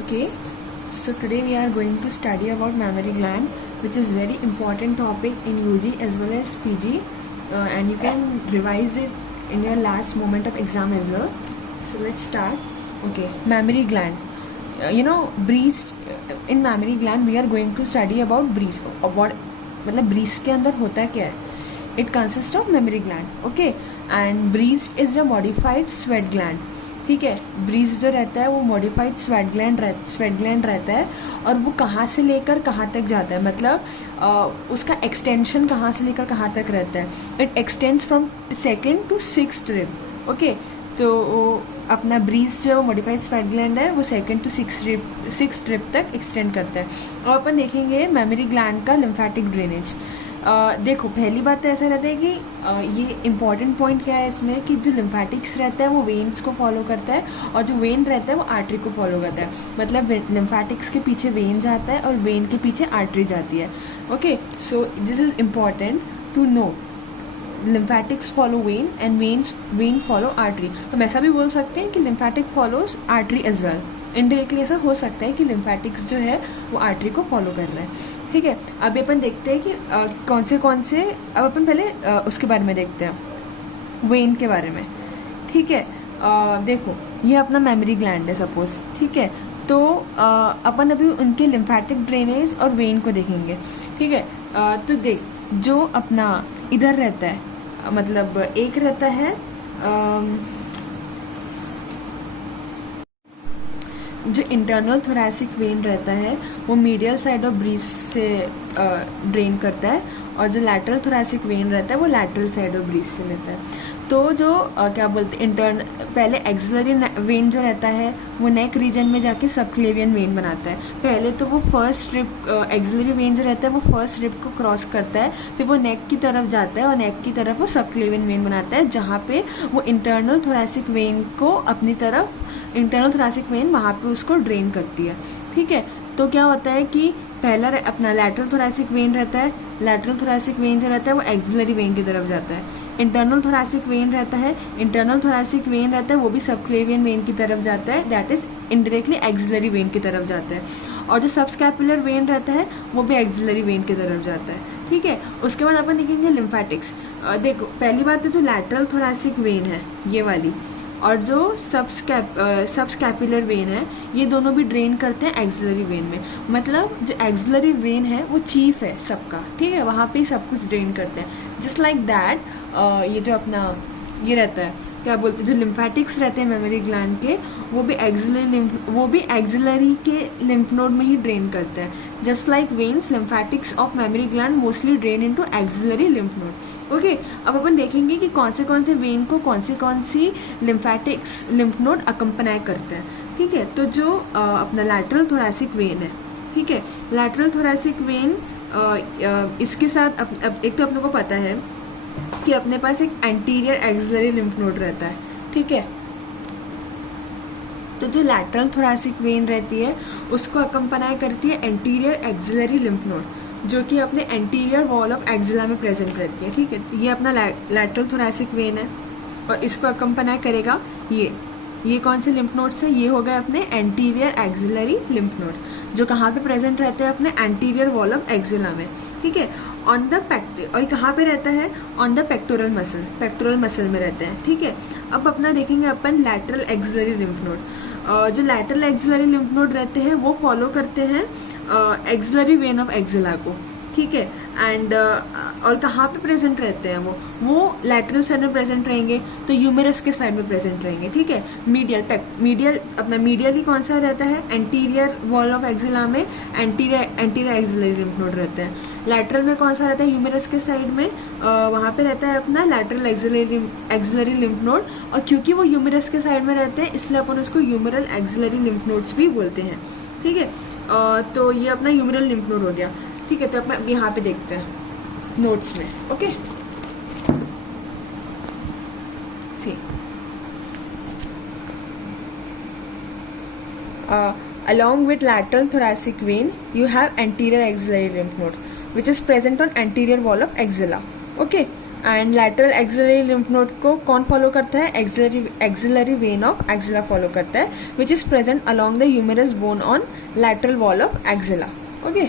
Okay, so today we are going to study about mammary gland, which is very important topic in UG as well as PG, and you can revise it in your last moment of exam as well. So let's start. Okay, mammary gland. Breast. In mammary gland we are going to study about breast. What मतलब breast के अंदर होता क्या है? It consists of mammary gland. Okay, and breast is a modified sweat gland. ठीक है, bridge जो रहता है वो मॉडिफाइड स्वेट ग्लैंड रहता है और वो कहाँ से लेकर कहाँ तक जाता है, मतलब उसका एक्सटेंशन कहाँ से लेकर कहाँ तक रहता है. It extends from 2nd to 6th rib. Okay, तो अपना ब्रीज जो मॉडिफाइड स्वेट ग्लैंड है वो 2nd to 6th रिब तक एक्सटेंड करता है. और अपन देखेंगे मेमोरी ग्लैंड का लिम्फेटिक ड्रेनेज. देखो, पहली बात तो ऐसा रहता है कि ये इम्पॉर्टेंट पॉइंट क्या है इसमें कि जो लिम्फेटिक्स रहता है वो वेन्स को फॉलो करता है और जो वेन रहता है वो आर्टरी को फॉलो करता है. मतलब लिम्फेटिक्स के पीछे वेन जाता है और वेन के पीछे आर्टरी जाती है. Okay, so this is important to know. Lymphatics follow vein and vein follow artery. हम ऐसा भी बोल सकते हैं कि lymphatic follows artery as well. Indirectly ऐसा हो सकता है कि लिम्फेटिक्स जो है वो आर्टरी को फॉलो कर रहा है. ठीक है, अभी अपन देखते हैं कि कौन से अब अपन पहले उसके बारे में देखते हैं, वेन के बारे में. ठीक है, देखो ये अपना मेमोरी ग्लैंड है सपोज. ठीक है, तो अपन अभी उनके लिम्फेटिक ड्रेनेज और वेन को देखेंगे. ठीक है, तो देख, जो अपना इधर रहता है, मतलब एक रहता है जो इंटरनल थोरैसिक वेन रहता है वो मीडियल साइड ऑफ ब्रीस्ट से ड्रेन करता है और जो लैटरल थोरैसिक वेन रहता है वो लैटरल साइड ऑफ ब्रीस्ट से लेता है. तो जो क्या बोलते हैं, पहले एक्सिलरी वेन जो रहता है वो नेक रीजन में जाके सबक्लेवियन वेन बनाता है. पहले तो वो फर्स्ट रिब, एक्सिलरी वेन जो रहता है वो फर्स्ट रिब को क्रॉस करता है, फिर वो नेक की तरफ जाता है और नेक की तरफ वो सबक्लेवियन वेन बनाता है, जहाँ पे वो इंटरनल थोरैसिक वेन को अपनी तरफ, इंटरनल थोरैसिक वेन वहाँ पे उसको ड्रेन करती है. ठीक है, तो क्या होता है कि पहला अपना लैटरल थोरैसिक वेन रहता है. लैटरल थोरैसिक वेन जो रहता है वो एक्सिलरी वेन की तरफ जाता है. इंटरनल थोरैसिक वेन रहता है, इंटरनल थोरैसिक वेन रहता है वो भी सबक्लेवियन वेन की तरफ जाता है, that is indirectly axillary vein की तरफ जाता है. और जो सबस्कैपुलर वेन रहता है वो भी एक्सिलरी वेन की तरफ जाता है. ठीक है, उसके बाद अपन देखेंगे लिम्फेटिक्स. देखो, पहली बात है जो लैटरल थोरैसिक वेन है ये वाली, और जो सबस्कैपुलर वेन है, ये दोनों भी ड्रेन करते हैं एक्सिलरी वेन में. मतलब जो एक्सिलरी वेन है वो चीफ है सबका. ठीक है, वहाँ पे ही सब कुछ ड्रेन करते हैं. जस्ट लाइक दैट ये जो अपना ये रहता है, क्या बोलते हैं, जो लिम्फेटिक्स रहते हैं मेमोरी ग्लैंड के, वो भी एक्सिलरी के लिम्फ नोड में ही ड्रेन करते हैं. Just like veins, lymphatics of memory gland mostly drain into axillary lymph node. Okay, अब अपन देखेंगे कि कौन से वेन को कौन सी लिम्फेटिक्स लिम्फ नोड अकम्पनाई करते हैं. ठीक है, तो जो अपना लैटरल थोरैसिक वेन है, ठीक है, लैटरल थोरैसिक वेन इसके साथ एक तो अपने को पता है कि अपने पास एक एंटीरियर एक्सिलरी लिम्फ नोड रहता है. ठीक है, तो जो लैटरल थोरैसिक वेन रहती है उसको अकम्पनाई करती है एंटीरियर एक्सिलरी लिम्फ नोड, जो कि अपने एंटीरियर वॉल ऑफ एक्सिला में प्रेजेंट रहती है. ठीक है, ये अपना लैटरल थोरैसिक वेन है और इसको अकम्पनाई करेगा ये कौन से लिम्फ नोड्स हैं, ये हो गए अपने एंटीरियर एक्सिलरी लिम्फ नोड, जो कहाँ पे प्रेजेंट रहते हैं, अपने एंटीरियर वॉल ऑफ एक्सिला में. ठीक है, ऑन द और कहाँ पे रहता है, ऑन द पेक्टोरल मसल में रहते हैं. ठीक है, अब अपना देखेंगे अपन लैटरल एक्सिलरी लिम्फ नोड. जो लैटरल एक्सिलरी लिम्फ नोड रहते हैं वो फॉलो करते हैं एक्सिलरी वेन ऑफ एक्सिला को. ठीक है, एंड और कहाँ पे प्रेजेंट रहते हैं वो लैटरल साइड में प्रेजेंट रहेंगे, तो यूमेरस के साइड में प्रेजेंट रहेंगे. ठीक है, मीडियल अपना मीडियली कौन सा रहता है, एंटीरियर वॉल ऑफ एक्सिला में एंटीरियर एक्सिलरी लिम्फ नोड रहते हैं. लैटरल में कौन सा रहता है, यूमेरस के साइड में वहाँ पे रहता है अपना लैटरल एक्सिलरी लिम्फ नोड. और क्योंकि वो यूमेरस के साइड में रहते हैं इसलिए अपन उसको यूमेरल एक्सिलरी लिम्फ नोड्स भी बोलते हैं. ठीक है, तो ये अपना यूमेरल लिम्फ नोड हो गया. ठीक है, तो अपन यहाँ पे देखते हैं नोट्स में. Okay, see along with lateral thoracic vein you have anterior axillary lymph node which is present on anterior wall of axilla. Okay, and lateral axillary lymph node को कौन फॉलो करता है? Axillary vein of axilla follow करता है, which is present along the humerus bone on lateral wall of axilla. Okay,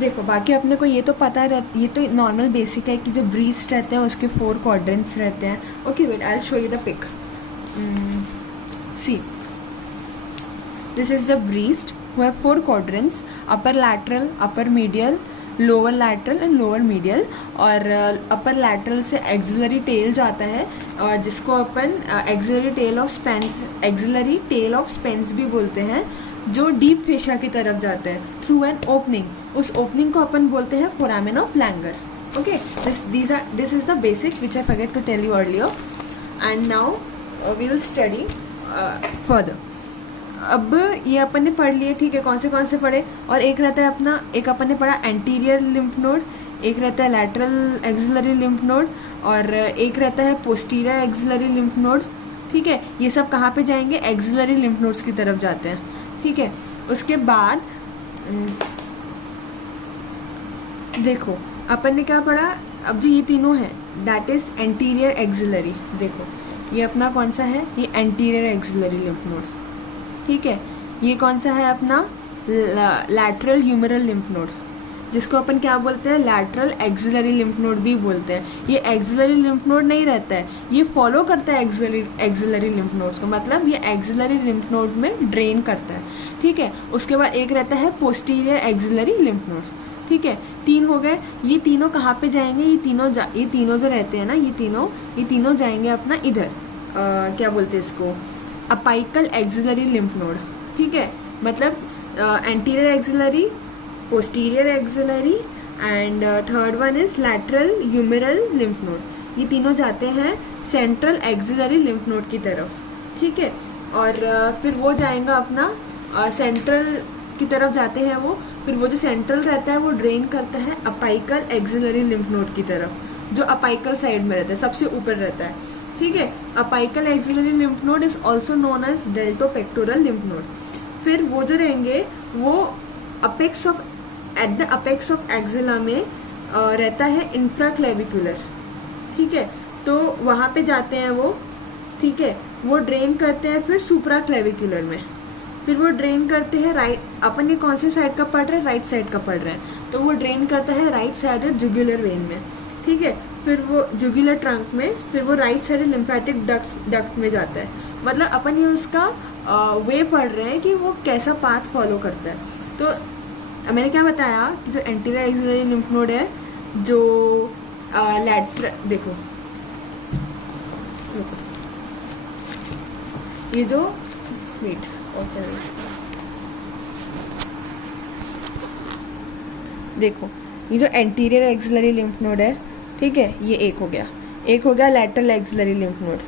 देखो बाकी अपने को ये तो पता है, ये तो नॉर्मल बेसिक है कि जो ब्रीस्ट रहते हैं उसके 4 क्वाड्रेंट्स रहते हैं. Okay wait, I will show you the pic. See, this is the breast who have 4 quadrants, upper lateral, upper medial, lower lateral and lower medial. और upper lateral से axillary tail जाता है, जिसको अपन axillary tail of Spence, axillary tail of Spence भी बोलते हैं, जो deep fascia की तरफ जाते हैं थ्रू एन ओपनिंग. उस ओपनिंग को अपन बोलते हैं foramen of Langer. Okay, this is the basic which I forget to tell you earlier. And now we will study further. अब ये अपन ने पढ़ लिए, ठीक है, कौन से पढ़े. और एक रहता है अपना, एक अपन ने पढ़ा एंटीरियर लिम्फ नोड, एक रहता है लैटरल एक्सिलरी लिम्फ नोड, और एक रहता है पोस्टीरियर एक्सिलरी लिम्फ नोड. ठीक है, ये सब कहाँ पे जाएंगे? एक्सिलरी लिम्फ नोड्स की तरफ जाते हैं. ठीक है, उसके बाद देखो अपन ने क्या पढ़ा. अब जो ये तीनों हैं दैट इज एंटीरियर एक्सिलरी. देखो ये अपना कौन सा है? ये एंटीरियर एक्सिलरी लिम्फ नोड. ठीक है, ये कौन सा है अपना? लैटरल ह्यूमरल लिम्फ नोड, जिसको अपन क्या बोलते हैं? लैटरल एक्सिलरी लिम्फ नोड भी बोलते हैं. ये एक्सिलरी लिम्फ नोड नहीं रहता है, ये फॉलो करता है एक्सिलरी लिम्फ नोड्स को, मतलब ये एक्सिलरी लिम्फ नोड में ड्रेन करता है. ठीक है, उसके बाद एक रहता है पोस्टीरियर एक्सिलरी लिम्फ नोड. ठीक है, 3 हो गए. ये तीनों कहाँ पे जाएंगे? ये तीनों जो रहते हैं ना, ये तीनों जाएंगे अपना इधर, क्या बोलते हैं इसको? Apical axillary lymph node. ठीक है, मतलब anterior axillary, posterior axillary and third one is lateral humeral lymph node. ये तीनों जाते हैं सेंट्रल एक्सिलरी लिम्फ नोड की तरफ. ठीक है, और फिर वो जाएगा अपना सेंट्रल की तरफ जाते हैं वो. फिर वो जो सेंट्रल रहता है वो ड्रेन करता है अपाइकल एक्सिलरी लिम्फ नोड की तरफ, जो अपाइकल साइड में रहता है, सबसे ऊपर रहता है. ठीक है, apical axillary lymph node is also known as deltopectoral lymph node. फिर वो जो रहेंगे वो at the apex of axilla में रहता है इंफ्राक्लेविकुलर. ठीक है, तो वहाँ पे जाते हैं वो. ठीक है, वो ड्रेन करते हैं फिर सुप्रा क्लेविकुलर में. फिर वो ड्रेन करते हैं राइट, अपन ये कौन से साइड का पढ़ रहे हैं? राइट साइड का पढ़ रहे हैं, तो वो ड्रेन करता है राइट साइड जुगुलर वेन में. ठीक है, फिर वो जुगुलर ट्रंक में, फिर वो राइट साइड लिम्फेटिक डक्ट में जाता है. मतलब अपन ये उसका वे पढ़ रहे हैं कि वो कैसा पाथ फॉलो करता है. तो मैंने क्या बताया कि जो एंटीरियर एक्सिलरी लिम्फ नोड है, जो लैटरल, देखो ये जो वेट और चल रहा है, देखो ये जो एंटीरियर एक्सिलरी लिम्फ नोड है, ठीक है, ये एक हो गया लैटरल एक्सिलरी लिम्फ नोड.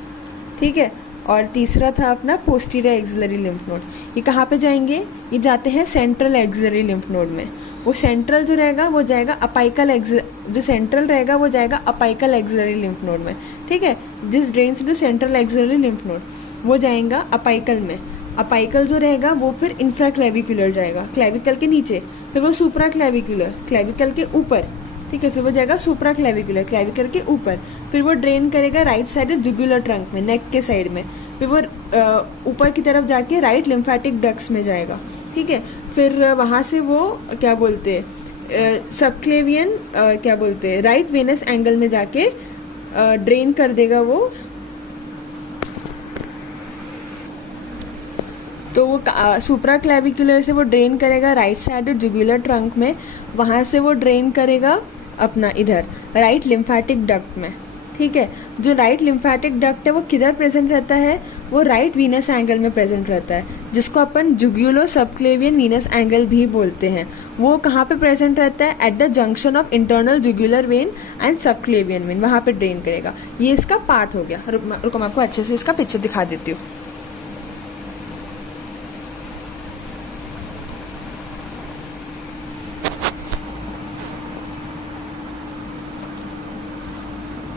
ठीक है, और तीसरा था अपना पोस्टीरियर एक्सिलरी लिम्फ नोड. ये कहाँ पे जाएंगे? ये जाते हैं सेंट्रल एक्सिलरी लिम्फ नोड में. वो सेंट्रल जो रहेगा वो जाएगा अपाइकल जो सेंट्रल रहेगा वो जाएगा अपाइकल एक्सिलरी लिम्फ नोड में. ठीक है, जिस drains to central axillary lymph node वो जाएगा अपाइकल में. अपाइकल जो रहेगा वो फिर इंफ्राक्लेविकुलर जाएगा, क्लेविकल के नीचे. फिर वो सुप्रा क्लेविकुलर, क्लेविकल के ऊपर. ठीक है, फिर वो जाएगा सुप्रा क्लेविकुलर, क्लेविकल के ऊपर. फिर वो ड्रेन करेगा राइट साइड जुगुलर ट्रंक में, नेक के साइड में. फिर वो ऊपर की तरफ जाके राइट लिम्फेटिक डक्ट्स में जाएगा. ठीक है, फिर वहाँ से वो क्या बोलते हैं सबक्लेवियन, क्या बोलते हैं राइट वेनस एंगल में जाके ड्रेन कर देगा वो. तो वो सुप्रा क्लेविकुलर से वो ड्रेन करेगा राइट साइड जुगुलर ट्रंक में. वहाँ से वो ड्रेन करेगा अपना इधर राइट लिम्फेटिक डक्ट में. ठीक है, जो राइट लिम्फेटिक डक्ट है वो किधर प्रेजेंट रहता है? वो राइट वीनस एंगल में प्रेजेंट रहता है, जिसको अपन जुगुलो सबक्लेवियन वीनस एंगल भी बोलते हैं. वो कहाँ पे प्रेजेंट रहता है? At the junction of internal jugular vein and subclavian vein, वहाँ पे ड्रेन करेगा. ये इसका पाथ हो गया. रुको मैं आपको अच्छे से इसका पिक्चर दिखा देती हूँ.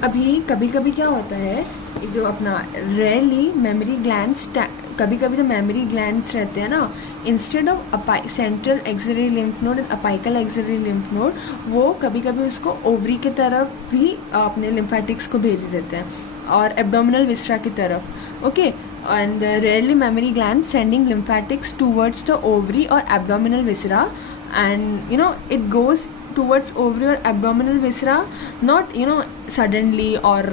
अभी कभी कभी क्या होता है, जो अपना रेयरली मेमोरी ग्लैंड कभी कभी जो मेमोरी ग्लैंड्स रहते हैं ना, instead of central axillary lymph node and apical axillary lymph node, वो कभी कभी उसको ओवरी की तरफ भी अपने लिम्फेटिक्स को भेज देते हैं और एब्डोमिनल विसरा की तरफ. Okay, and rarely mammary glands sending lymphatics towards the ovary or abdominal viscera, and it goes towards ovary or abdominal viscera not suddenly or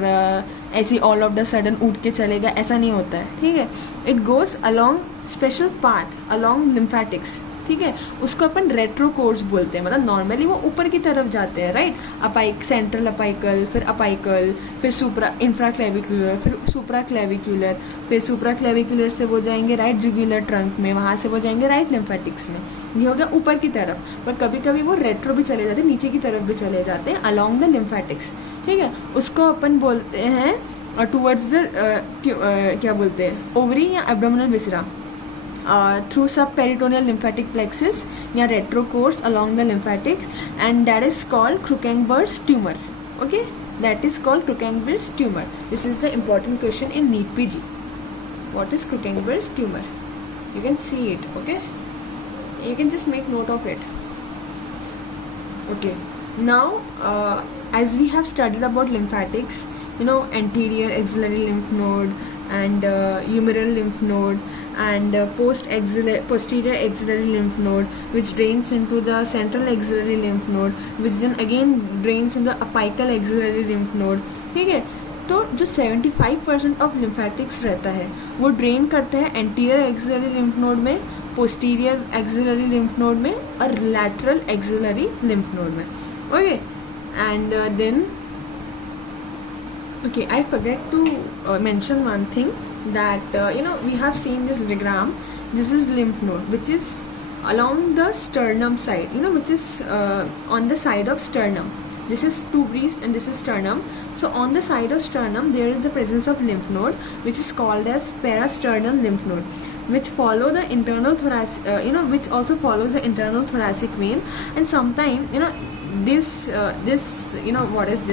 ऐसे ऑल ऑफ द सडन उठ के चलेगा, ऐसा नहीं होता है. ठीक है, it goes along special path along lymphatics. ठीक है, उसको अपन रेट्रो कोर्स बोलते हैं. मतलब नॉर्मली वो ऊपर की तरफ जाते हैं, राइट. सेंट्रल अपाइकल, फिर अपाइकल, फिर सुप्रा इंफ्रा क्लेविकुलर, फिर सुप्रा क्लेविकुलर, फिर सुप्रा क्लेविकुलर से वो जाएंगे राइट जुगुलर ट्रंक में, वहाँ से वो जाएंगे राइट लिम्फेटिक्स में. ये हो गया ऊपर की तरफ. पर कभी कभी वो रेट्रो भी चले जाते हैं, नीचे की तरफ भी चले जाते हैं अलॉन्ग द लिम्फेटिक्स. ठीक है, उसको अपन बोलते हैं टूवर्ड्स द क्या बोलते हैं, ओवरी या एब्डोमिनल विसरा. Through subperitoneal lymphatic plexus या retro course along the lymphatics, and that is called Krukenberg's tumor. Okay, that is called Krukenberg's tumor. This is the important question in NEET PG. What is Krukenberg's tumor? You can see it. Okay, you can just make note of it. Okay, now as we have studied about lymphatics, anterior axillary lymph node and humeral lymph node and posterior axillary lymph node, which drains into the central axillary lymph node, which then again drains into the apical axillary lymph node. ठीक है, तो जो 75% of lymphatics रहता है वो drain करते हैं anterior axillary lymph node में, पोस्टीरियर एक्सिलरी लिम्फ नोड में और लैटरल एक्सिलरी लिम्फ नोड में. Okay, and then okay, I forget to mention one thing, that we have seen this diagram. This is lymph node which is along the sternum side, which is on the side of sternum. This is tuberous and this is sternum. So on the side of sternum there is the presence of lymph node which is called as parasternal lymph node, which follow the internal thoracic which also follows the internal thoracic vein. And sometime this what is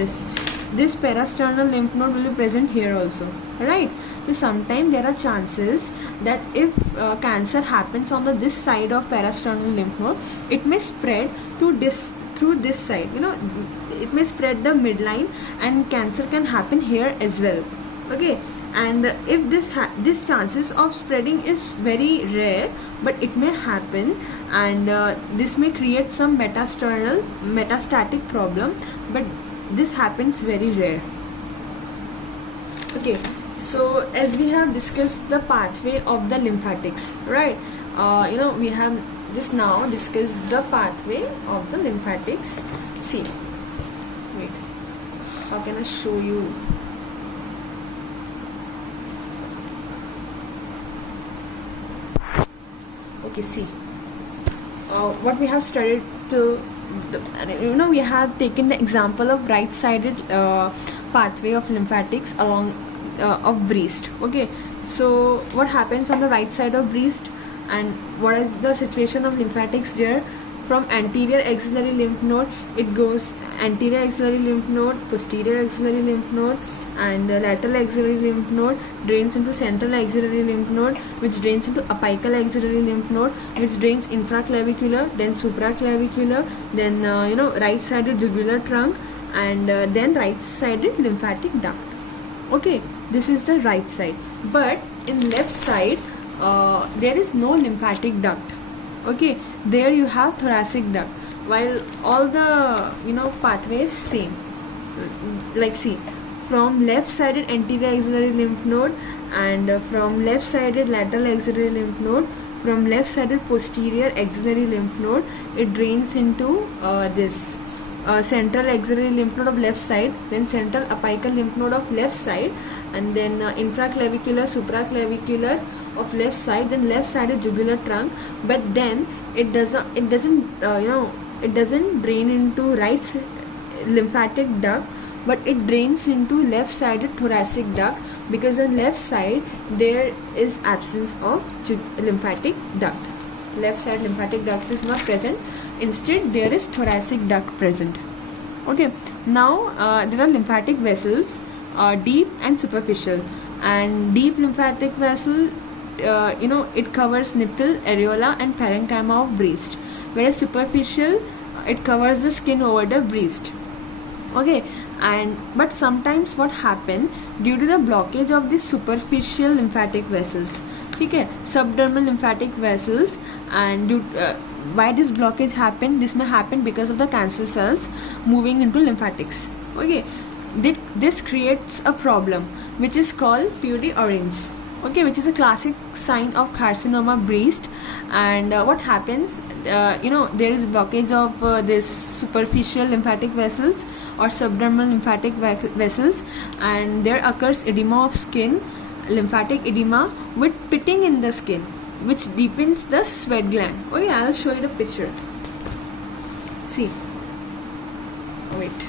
this parasternal lymph node will be present here also, right. So sometimes there are chances that if cancer happens on this side of parasternal lymph node, it may spread through this side, it may spread the midline and cancer can happen here as well. Okay, and if this chances of spreading is very rare, but it may happen, and this may create some metastatic problem, but this happens very rare. Okay, so as we have discussed the pathway of the lymphatics, right, we have just now discussed the pathway of the lymphatics. See, wait, how can I show you? Okay, see, what we have studied till we have taken the example of right sided pathway of lymphatics along of breast. Okay, so what happens on the right side of breast, and what is the situation of lymphatics there? From anterior axillary lymph node it goes anterior axillary lymph node, posterior axillary lymph node, and lateral axillary lymph node drains into central axillary lymph node, which drains into apical axillary lymph node, which drains infraclavicular, then supraclavicular, then right sided jugular trunk, and then right sided lymphatic duct. Okay, this is the right side, but in left side there is no lymphatic duct. Okay, there you have thoracic duct, while all the pathways same. Like see, from left sided anterior axillary lymph node, and from left sided lateral axillary lymph node, from left sided posterior axillary lymph node, it drains into this central axillary lymph node of left side, then central apical lymph node of left side, and then infraclavicular, supraclavicular of left side, then left sided jugular trunk. But then it doesn't drain into right lymphatic duct, but it drains into left sided thoracic duct, because on left side there is absence of lymphatic duct. Left side lymphatic duct is not present, instead there is thoracic duct present. Okay, now there are lymphatic vessels, deep and superficial, and deep lymphatic vessel it covers nipple, areola and parenchyma of breast, whereas superficial it covers the skin over the breast. Okay, and but sometimes what happen due to the blockage of the superficial lymphatic vessels, ठीक है, subdermal lymphatic vessels, and why this blockage happen? This may happen because of the cancer cells moving into lymphatics. Okay, this creates a problem which is called PUD orange. Okay, which is a classic sign of carcinoma breast. And what happens, there is blockage of this superficial lymphatic vessels or subdermal lymphatic vessels, and there occurs edema of skin, lymphatic edema with pitting in the skin, which deepens the sweat gland. Okay, I'll show you the picture. See, wait,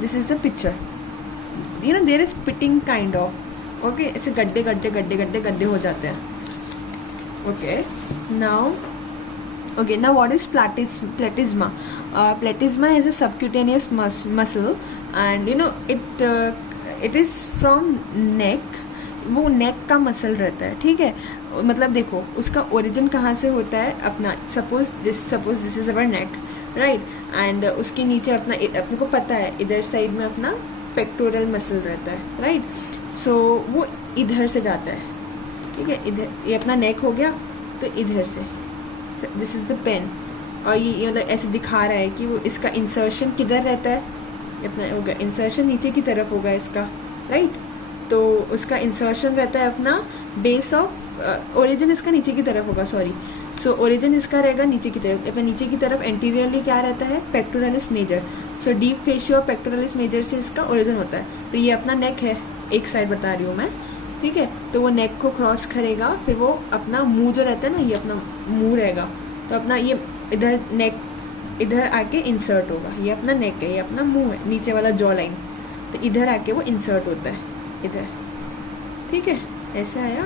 this is the picture. There is pitting kind of. Okay, ऐसे गड्ढे गड्ढे गड्ढे गड्ढे गड्ढे हो जाते हैं. Okay, now what is platysma? Platysma is a subcutaneous muscle and it is from neck. वो नेक का मसल रहता है, ठीक है. मतलब देखो, उसका ओरिजिन कहाँ से होता है अपना. Suppose this is our neck, right, and उसके नीचे अपने को पता है इधर साइड में अपना पेक्टोरल मसल रहता है, राइट. सो वो इधर से जाता है, ठीक है. इधर ये अपना नेक हो गया, तो इधर से दिस इज़ द पेन, और ये मतलब ऐसे दिखा रहा है कि वो इसका इंसर्शन किधर रहता है. अपना होगा इंसर्शन नीचे की तरफ होगा इसका, राइट. तो उसका इंसर्शन रहता है अपना बेस ऑफ ओरिजिन इसका नीचे की तरफ होगा, सॉरी. सो ओरिजिन इसका रहेगा नीचे की तरफ. अपना नीचे की तरफ एंटीरियरली क्या रहता है? Pectoralis major. So deep fascia pectoralis major से इसका ओरिजिन होता है. तो ये अपना नेक है, एक साइड बता रही हूँ मैं, ठीक है. तो वो नेक को क्रॉस करेगा, फिर वो अपना मुंह जो रहता है ना, ये अपना मुंह रहेगा, तो अपना ये इधर नेक इधर आके इंसर्ट होगा. ये अपना नेक है, ये अपना मुंह है, नीचे वाला जॉ लाइन, तो इधर आके वो इंसर्ट होता है इधर, ठीक है. ऐसे आया,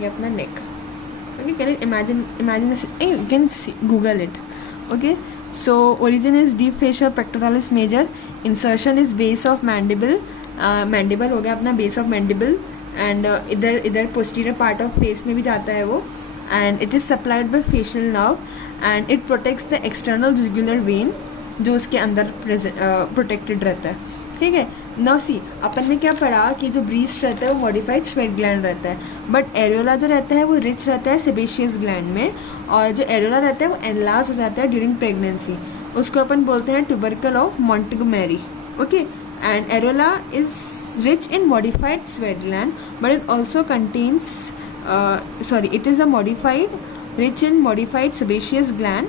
ये अपना neck. Okay, can you imagine this? You can Google it. Okay, so origin is deep facial pectoralis major, insertion is base of mandible, mandible हो गया अपना base of mandible, and इधर posterior part of face में भी जाता है वो, and it is supplied by facial nerve, and it protects the external jugular vein जो उसके अंदर protected रहता है, ठीक है. नाउ सी, अपन ने क्या पढ़ा कि जो ब्रीस्ट रहता है वो मॉडिफाइड स्वेट ग्लैंड रहता है, बट एरियोला जो रहता है वो रिच रहता है सेबेशियस ग्लैंड में, और जो एरियोला रहता है वो एनलार्ज हो जाता है ड्यूरिंग प्रेगनेंसी. उसको अपन बोलते हैं tubercle of Montgomery. Okay, and areola is rich in modified sweat gland, but it also contains it is a modified rich in modified sebaceous gland.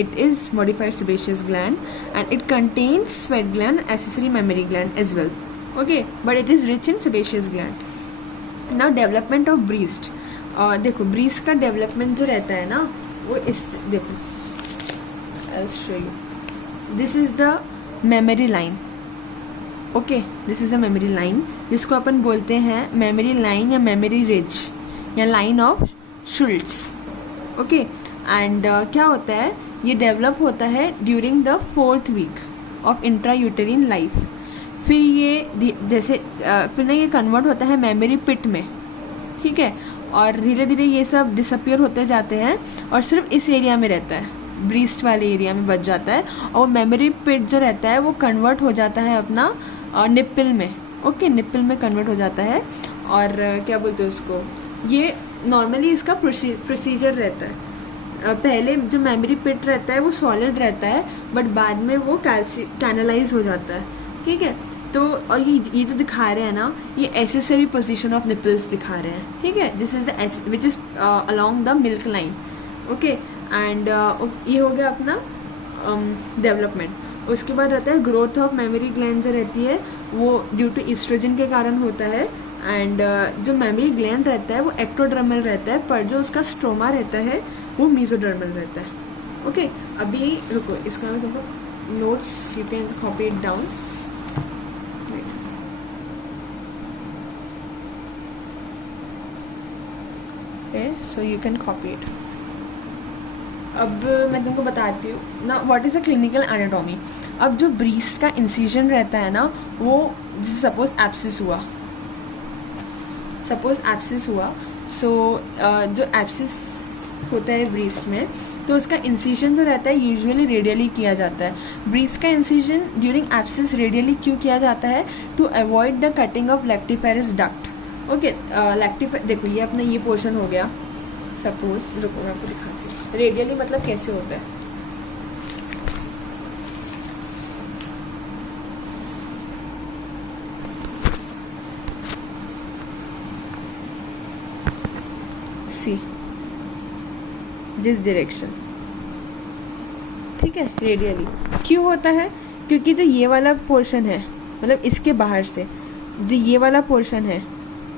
It is modified sebaceous gland, and it contains sweat gland, accessory mammary gland as well. Okay, but it is rich in sebaceous gland. Now development of breast. देखो breast का development जो रहता है ना, वो इस देखो, I'll show you. This is the mammary line. Okay, this is a mammary line, जिसको अपन बोलते हैं mammary line या mammary ridge या line of Schultz. Okay, and क्या होता है, ये डेवलप होता है during the 4th week of intrauterine life. फिर ये जैसे फिर ना ये कन्वर्ट होता है मेमोरी पिट में, ठीक है, और धीरे धीरे ये सब डिसअपियर होते जाते हैं और सिर्फ इस एरिया में रहता है, ब्रीस्ट वाले एरिया में बच जाता है, और मेमोरी पिट जो रहता है वो कन्वर्ट हो जाता है अपना निप्पल में. ओके, निप्पल में कन्वर्ट हो जाता है. और क्या बोलते हैं उसको, ये नॉर्मली इसका प्रोसीजर रहता है. पहले जो मेमोरी पिट रहता है वो सॉलिड रहता है, बट बाद में वो कैनलाइज हो जाता है, ठीक है. तो और ये जो दिखा रहे हैं ना, ये एसेसरी पोजीशन ऑफ निपल्स दिखा रहे हैं, ठीक है. This is the which is along the milk line. Okay, and ये हो गया अपना डेवलपमेंट. उसके बाद रहता है ग्रोथ ऑफ मेमोरी ग्लैंड जो रहती है वो ड्यू टू ईस्ट्रोजन के कारण होता है. एंड जो मेमोरी ग्लैंड रहता है वो एक्टोडर्मल रहता है, पर जो उसका स्ट्रोमा रहता है वो मीजोडर्मल रहता है. ओके, अभी रुको, इसका मैं तुमको notes, you can copy it down. Okay, so you can copy it. अब मैं तुमको बताती हूँ ना what is a clinical anatomy. अब जो ब्रीस्ट का इंसिजन रहता है ना, वो जैसे सपोज एब्सिस हुआ, सपोज एब्सिस हुआ, सो जो एब्सिस होता है ब्रीस्ट में, तो उसका इंसिजन जो रहता है यूजुअली रेडियली किया जाता है। ब्रीस्ट का इंसिजन ड्यूरिंग एब्सिस रेडियली क्यों किया जाता है? To avoid the cutting of lactiferous duct. Okay, देखो ये अपना ये पोर्शन हो गया, सपोज, रुको मैं आपको दिखाती हूँ रेडियली मतलब कैसे होता है। सी दिस डायरेक्शन, ठीक है, रेडियली क्यों होता है? क्योंकि जो ये वाला पोर्शन है, मतलब इसके बाहर से जो ये वाला पोर्शन है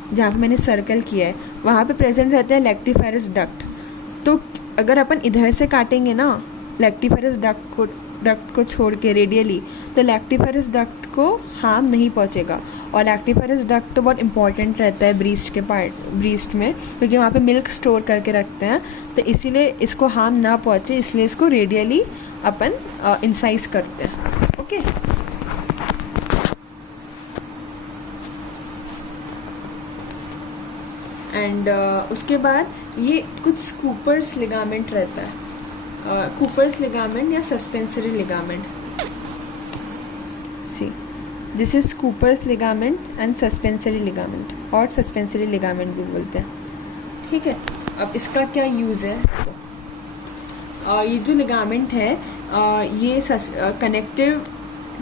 जहाँ पे मैंने सर्कल किया है, वहाँ पे प्रेजेंट रहता है लैक्टिफेरस डक्ट। तो अगर अपन इधर से काटेंगे ना लैक्टिफेरस डक्ट को छोड़ के रेडियली, तो लैक्टिफेरस डक्ट को हार्म नहीं पहुँचेगा। और लैक्टिफेरस डक्ट तो बहुत इंपॉर्टेंट रहता है ब्रीस्ट में, क्योंकि वहाँ पे मिल्क स्टोर करके रखते हैं, तो इसीलिए इसको हार्म ना पहुँचे, इसलिए इसको रेडियली अपन इंसाइज करते हैं। ओके, एंड उसके बाद ये कुछ कूपर्स लिगामेंट रहता है, कूपर्स लिगामेंट या suspensory ligament. See this is Cooper's ligament and suspensory ligament, और सस्पेंसरी लिगामेंट भी बोलते हैं, ठीक है। अब इसका क्या यूज़ है? तो ये जो लिगामेंट है ये कनेक्टिव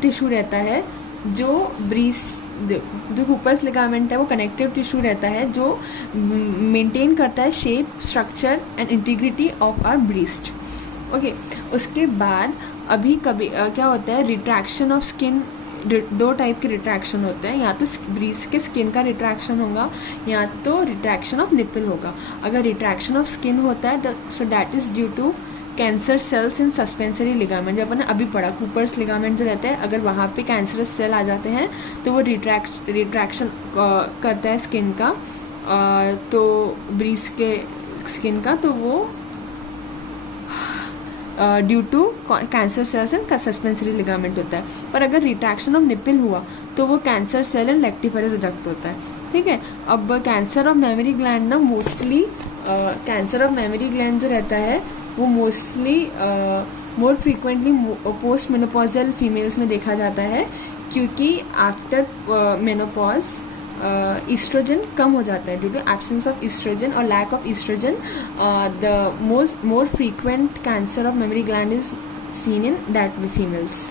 टिश्यू रहता है, जो ब्रीस्ट, जो कूपर्स लिगामेंट है वो कनेक्टिव टिश्यू रहता है जो मेंटेन करता है shape, structure and integrity of our breast. Okay, उसके बाद अभी कभी क्या होता है, रिट्रैक्शन ऑफ स्किन। दो टाइप के रिट्रैक्शन होते हैं, या तो ब्रीस्ट के स्किन का रिट्रैक्शन होगा, या तो रिट्रैक्शन ऑफ निपल होगा। अगर रिट्रैक्शन ऑफ स्किन होता है so that is due to cancer cells in suspensory ligament. जब अपने अभी पढ़ा कूपर्स लिगामेंट जो रहता है, अगर वहाँ पे कैंसरस सेल आ जाते हैं तो वो रिट्रैक्शन करता है स्किन का, तो ब्रीस्ट के स्किन का, तो वो due to cancer cells and suspensory ligament होता है। पर अगर रिट्रैक्शन ऑफ निपल हुआ तो वो cancer cell and lactiferous duct होता है, ठीक है। अब कैंसर ऑफ मेमरी ग्लैंड ना mostly cancer of mammary gland जो रहता है वो mostly more frequently post menopausal females में देखा जाता है, क्योंकि आफ्टर मेनोपॉज ईस्ट्रोजन कम हो जाता है। Due to absence of oestrogen और lack of oestrogen the more frequent cancer of mammary gland is seen in that females.